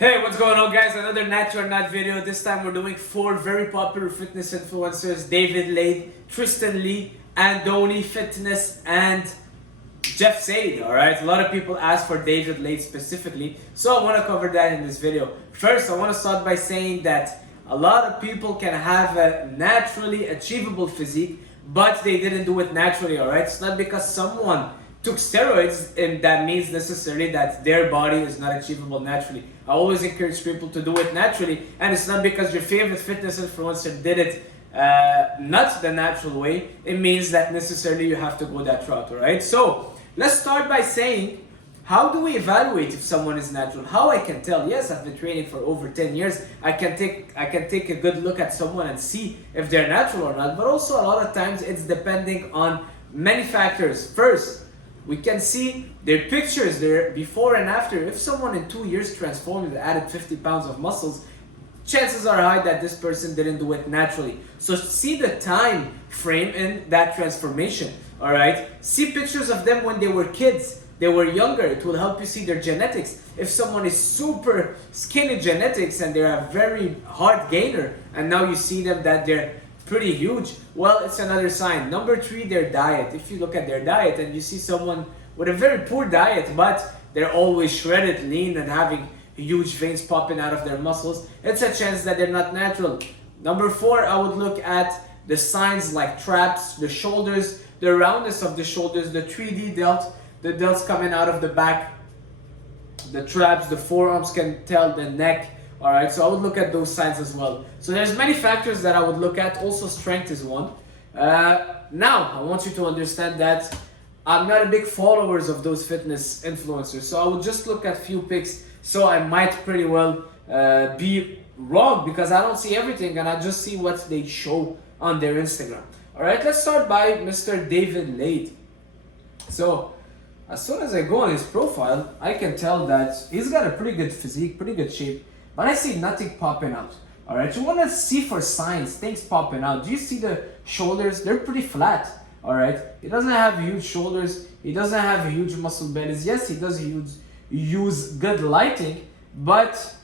Hey, what's going on, guys? Another Natty or Not video. This time we're doing 4 very popular fitness influencers: David Lade, Tristan Lee, Andoni Fitness, and Jeff Seid. Alright, a lot of people asked for David Lade specifically, so I want to cover that in this video. First, I want to start by saying that a lot of people can have a naturally achievable physique, but they didn't do it naturally. Alright, it's not because someone took steroids and that means necessarily that their body is not achievable naturally. I always encourage people to do it naturally, and it's not because your favorite fitness influencer did it not the natural way. It means that necessarily you have to go that route. Alright, so let's start by saying, how do we evaluate if someone is natural? How I can tell? Yes, I've been training for over 10 years. I can take a good look at someone and see if they're natural or not. But also a lot of times it's depending on many factors. First, we can see their pictures, their before and after. If someone in 2 years transformed and added 50 pounds of muscles, chances are high that this person didn't do it naturally. So see the time frame in that transformation. All right, see pictures of them when they were kids, they were younger. It will help you see their genetics. If someone is super skinny genetics and they're a very hard gainer, and now you see them that they're pretty huge, well, it's another sign. Number 3, their diet. If you look at their diet and you see someone with a very poor diet, but they're always shredded, lean, and having huge veins popping out of their muscles, it's a chance that they're not natural. Number 4, I would look at the signs like traps, the shoulders, the roundness of the shoulders, the 3D delt, the delts coming out of the back, the traps, the forearms can tell, the neck. All right, so I would look at those signs as well. So there's many factors that I would look at. Also, strength is one. Now, I want you to understand that I'm not a big follower of those fitness influencers. So I would just look at few pics. So I might pretty well be wrong because I don't see everything and I just see what they show on their Instagram. All right, let's start by Mr. David Lade. So as soon as I go on his profile, I can tell that he's got a pretty good physique, pretty good shape. But I see nothing popping out. All right, you want to see for signs, things popping out. Do you see the shoulders? They're pretty flat. All right, he doesn't have huge shoulders. He doesn't have huge muscle bellies. Yes, he does use good lighting, but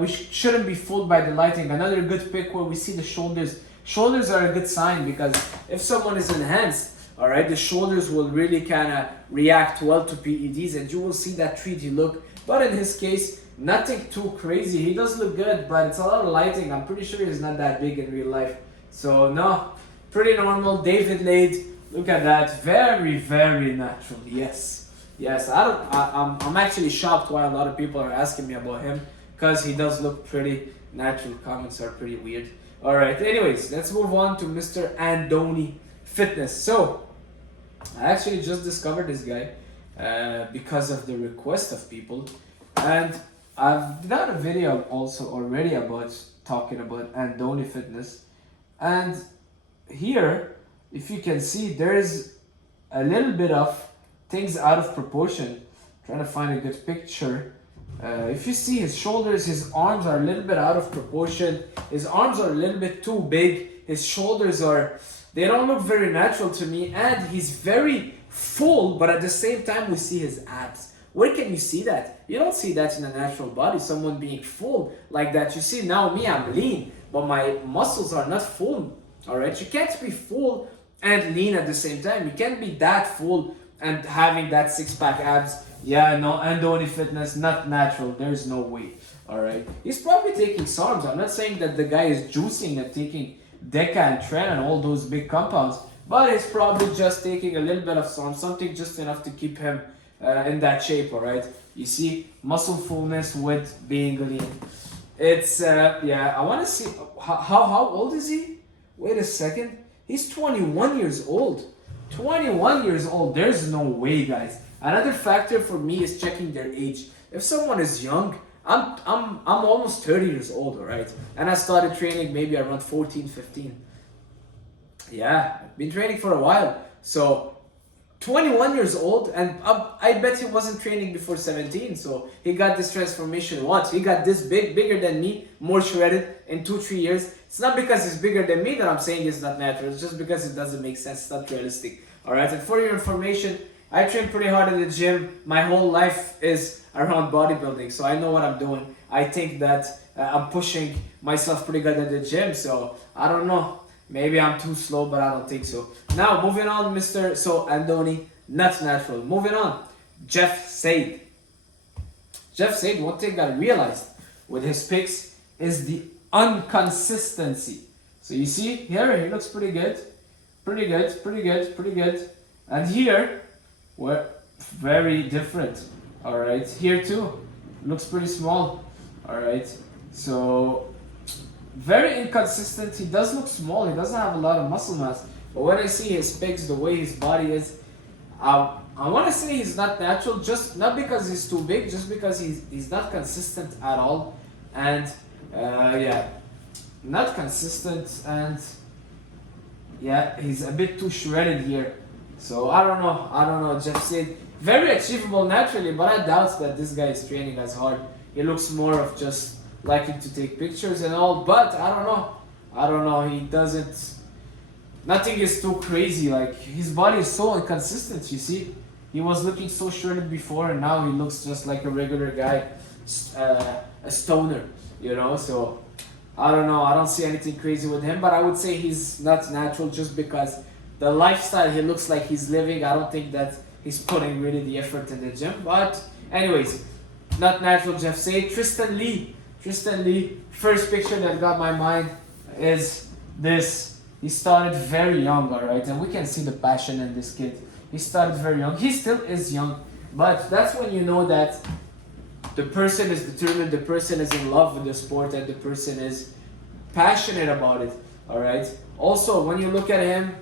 we shouldn't be fooled by the lighting. Another good pic where we see the shoulders. Shoulders are a good sign because if someone is enhanced, all right, the shoulders will really kind of react well to PEDs and you will see that 3D look. But in his case, nothing too crazy. He does look good, but it's a lot of lighting. I'm pretty sure he's not that big in real life. So no, pretty normal. David Lade, look at that. Very, very natural. Yes. Yes, I'm actually shocked why a lot of people are asking me about him because he does look pretty natural. Comments are pretty weird. All right, anyways, let's move on to Mr. Andoni Fitness. So I actually just discovered this guy because of the request of people, and I've done a video also already about talking about Andoni Fitness. And here, if you can see, there's a little bit of things out of proportion. Trying to find a good picture. If you see his shoulders, his arms are a little bit out of proportion. His arms are a little bit too big. His shoulders they don't look very natural to me. And he's very full, but at the same time, we see his abs. Where can you see that? You don't see that in a natural body, someone being full like that. You see now me, I'm lean, but my muscles are not full. All right, you can't be full and lean at the same time. You can't be that full and having that six-pack abs. Yeah, no, Andoni Fitness, not natural. There's no way. All right, he's probably taking SARMs. I'm not saying that the guy is juicing and taking Deca and Tren and all those big compounds, but he's probably just taking a little bit of SARM, something just enough to keep him in that shape. All right, you see muscle fullness with being lean. It's yeah, I want to see how old is he? Wait a second, he's 21 years old. 21 years old. There's no way, guys. Another factor for me is checking their age. If someone is young, I'm almost 30 years old, all right, and I started training maybe around 14, 15. Yeah, I've been training for a while, so 21 years old, and I bet he wasn't training before 17, so he got this transformation. What? He got this bigger than me, more shredded in 2-3 years. It's not because he's bigger than me that I'm saying it's not natural. It's just because it doesn't make sense. It's not realistic. All right, and for your information, I train pretty hard in the gym. My whole life is around bodybuilding, so I know what I'm doing. I think that I'm pushing myself pretty good at the gym, so I don't know. Maybe I'm too slow, but I don't think so. Now, moving on, Andoni, not natural. Moving on, Seid. Seid, one thing I realized with his pics is the inconsistency. So you see, here he looks pretty good. Pretty good. And here, we're very different. Alright, here too, looks pretty small. Alright, so very inconsistent. He does look small, he doesn't have a lot of muscle mass. But when I see his pics, the way his body is, I want to say he's not natural, just not because he's too big, just because he's not consistent at all. And yeah, not consistent, and yeah, he's a bit too shredded here. So I don't know, Seid. Very achievable naturally, but I doubt that this guy is training as hard. He looks more of just liking to take pictures and all, but I don't know, he doesn't, nothing is too crazy. Like, his body is so inconsistent, you see. He was looking so shredded before, and now he looks just like a regular guy, a stoner, you know. So I don't know, I don't see anything crazy with him, but I would say he's not natural just because the lifestyle he looks like he's living, I don't think that he's putting really the effort in the gym. But anyways, not natural Seid. Tristan Lee, first picture that got my mind is this. He started very young, alright, and we can see the passion in this kid. He started very young. He still is young, but that's when you know that the person is determined, the person is in love with the sport, and the person is passionate about it, alright? Also, when you look at him,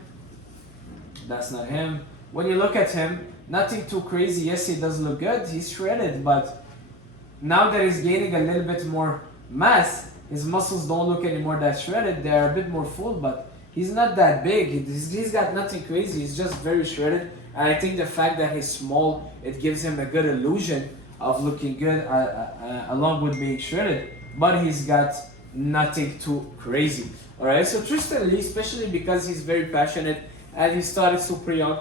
that's not him. When you look at him, nothing too crazy. Yes, he does look good. He's shredded, but now that he's gaining a little bit more mass, his muscles don't look anymore that shredded. They're a bit more full, but he's not that big. He's got nothing crazy. He's just very shredded. And I think the fact that he's small, it gives him a good illusion of looking good along with being shredded. But he's got nothing too crazy. Alright, so Tristan Lee, especially because he's very passionate and he started super young,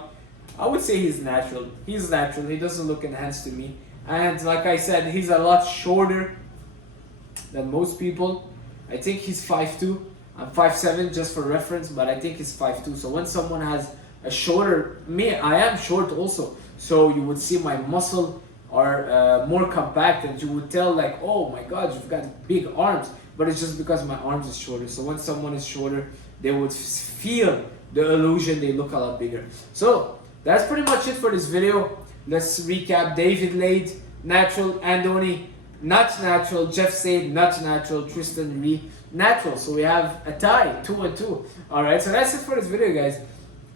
I would say he's natural. He's natural. He doesn't look enhanced to me. And like I said, he's a lot shorter than most people. I think he's 5'2". I'm 5'7", just for reference, but I think he's 5'2". So when someone has a shorter, I am short also. So you would see my muscle are more compact, and you would tell like, oh my God, you've got big arms. But it's just because my arms is shorter. So when someone is shorter, they would feel the illusion they look a lot bigger. So that's pretty much it for this video. Let's recap. David Laid, natural. Andoni, not natural. Seid, not natural. Tristan Lee, natural. So we have a tie, 2-2. Alright, so that's it for this video, guys.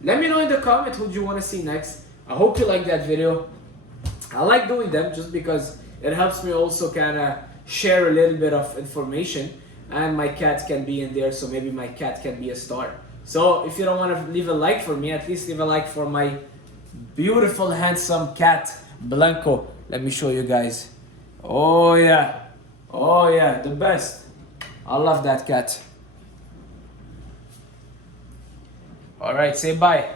Let me know in the comment who do you want to see next. I hope you like that video. I like doing them just because it helps me also kind of share a little bit of information, and my cat can be in there, so maybe my cat can be a star. So if you don't want to leave a like for me, at least leave a like for my beautiful handsome cat Blanco. Let me show you guys. Oh yeah, the best. I love that cat. All right, say bye.